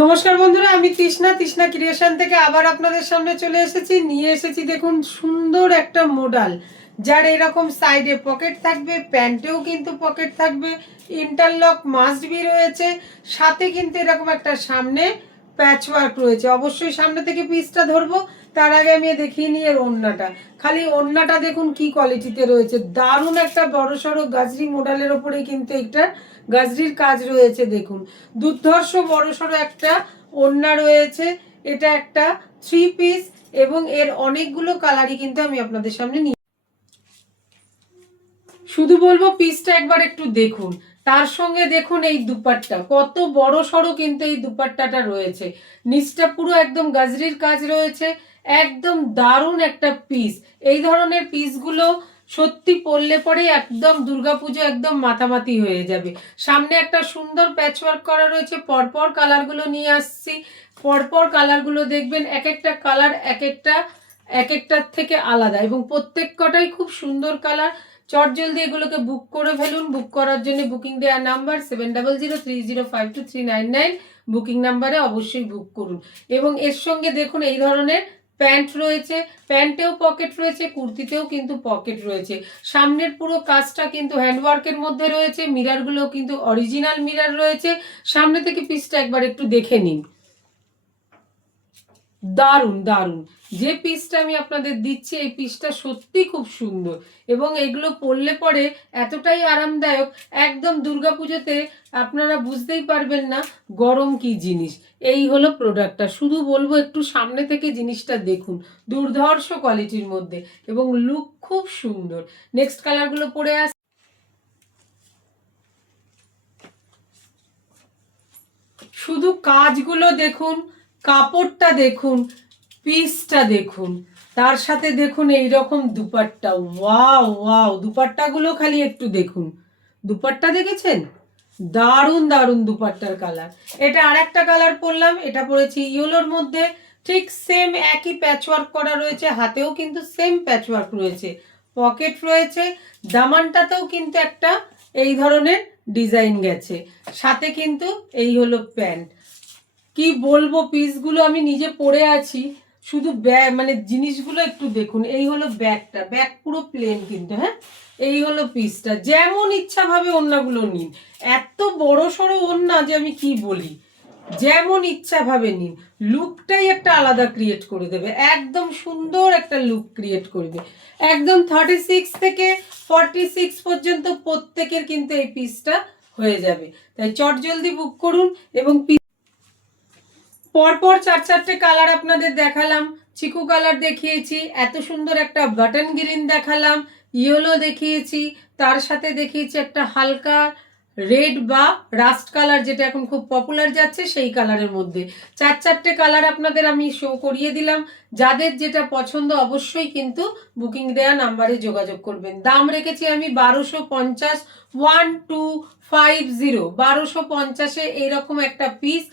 নমস্কার বন্ধুরা, আমি তৃষ্ণা তৃষ্ণা ক্রিয়েশন থেকে আবার আপনাদের সামনে চলে এসেছি। নিয়ে এসেছি দেখুন সুন্দর একটা মডেল, যার এরকম সাইডে পকেট থাকবে, প্যান্টেও কিন্তু পকেট থাকবে, ইন্টারলক মাস্ট বি রয়েছে, সাথে কিন্তু এরকম একটা সামনে প্যাচ ওয়ার্ক রয়েছে। অবশ্যই সামনে থেকে পিসটা ধরবো, তার আগে আমি দেখিয়ে নিই এর ওড়নাটা। খালি ওড়নাটা দেখুন কি কোয়ালিটিতে রয়েছে, দারুণ একটা বড়সড় গাজরি মডেলের ওপরেই কিন্তু একটা গাজরির কাজ রয়েছে। দেখুন দুর্ধর্ষ বড়সড় একটা ওড়না রয়েছে। এটা একটা থ্রি পিস এবং এর অনেকগুলো কালারই কিন্তু আমি আপনাদের সামনে নিয়ে শুধু বলবো পিসটা একবার একটু দেখুন। তার সঙ্গে দেখুন এই দুপাট্টা কত বড় সড়ো কিন্তু এই দুপাট্টাটা রয়েছে। নিচটা পুরো একদম গাজরির কাজ রয়েছে, একদম দারুণ একটা পিস। এই ধরনের পিসগুলো সত্যি পরলে পরে একদম দুর্গাপুজো একদম মাতামাতি হয়ে যাবে। সামনে একটা সুন্দর প্যাচওয়ার্ক করা রয়েছে, পরপর কালারগুলো নিয়ে আসছি। পরপর কালারগুলো দেখবেন, এক একটা কালার এক একটার থেকে আলাদা এবং প্রত্যেক কটাই খুব সুন্দর কালার। চটজলদি এগুলোকে বুক করে ফেলুন। বুক করার জন্য বুকিং দেওয়ার নাম্বার 7003052399। বুকিং নাম্বারে অবশ্যই বুক করুন। এবং এর সঙ্গে দেখুন এই ধরনের প্যান্ট রয়েছে, প্যান্টেও পকেট রয়েছে, কুর্তিতেও কিন্তু পকেট রয়েছে। সামনের পুরো কাজটা কিন্তু হ্যান্ডওয়ার্কের মধ্যে রয়েছে, মিরারগুলো কিন্তু অরিজিনাল মিরার রয়েছে। সামনে থেকে পিসটা একবার একটু দেখে নিন। দারুণ দারুণ যে পিসটা আমি আপনাদের দিচ্ছি, এই পিসটা সত্যি খুব সুন্দর এবং এগুলো পরলে পরে এতটাই আরামদায়ক, একদম দুর্গাপুজোতে আপনারা বুঝতেই পারবেন না গরম কি জিনিস। এই হলো প্রোডাক্টটা। শুধু বলবো একটু সামনে থেকে জিনিসটা দেখুন, দুর্ধর্ষ কোয়ালিটির মধ্যে এবং লুক খুব সুন্দর। নেক্সট কালারগুলো পরে আস, শুধু কাজগুলো দেখুন, কাপড়টা দেখুন, পিসটা দেখুন, তার সাথে দেখুন এই রকম দুপাট্টা। ওয়াও ওয়াও, দুপাট্টাগুলো খালি একটু দেখুন। দুপাট্টা দেখেছেন? দারুণ দারুণ দুপাট্টার কালার। এটা আর একটা কালার পরলাম, এটা পরেছি ইয়েলোর মধ্যে। ঠিক সেম একই প্যাচওয়ার্ক করা রয়েছে, হাতেও কিন্তু সেম প্যাচওয়ার্ক রয়েছে, পকেট রয়েছে, দামানটাতেও কিন্তু একটা এই ধরনের ডিজাইন গেছে, সাথে কিন্তু এই হলো প্যান্ট। কি বলবো, পিসগুলো আমি নিজে পরে আছি। শুধু ব্যাগ মানে জিনিসগুলো একটু দেখুন। এই হলো ব্যাগটা, ব্যাগ পুরো প্লেন কিন্তু। হ্যাঁ, এই হলো পিসটা। যেমন ইচ্ছা ভাবে ওড়নাগুলো নিন, এত বড় সড়ো ওড়না যে আমি কি বলি। যেমন ইচ্ছা ভাবে নিন, লুকটাই একটা আলাদা ক্রিয়েট করে দেবে, একদম সুন্দর একটা লুক ক্রিয়েট করবে। একদম 36 থেকে 46 পর্যন্ত প্রত্যেকের কিন্তু এই পিসটা হয়ে যাবে। তাই চট জলদি বুক করুন। এবং পরপর চার চারটে কালার আপনাদের দেখালাম। চিকু কালার দেখিয়েছি, এত সুন্দর একটা বাটন গ্রিন দেখালাম, ইয়েলো দেখিয়েছি, তার সাথে দেখিয়েছি একটা হালকা রেড বা রাস্ট কালার, যেটা এখন খুব পপুলার যাচ্ছে সেই কালারের মধ্যে। চার চারটে কালার আপনাদের আমি শো করিয়ে দিলাম। যাদের যেটা পছন্দ অবশ্যই কিন্তু বুকিং দেওয়া নাম্বারে যোগাযোগ করবেন। দাম রেখেছি আমি 1250, 1250, 1250-এ এইরকম একটা পিস।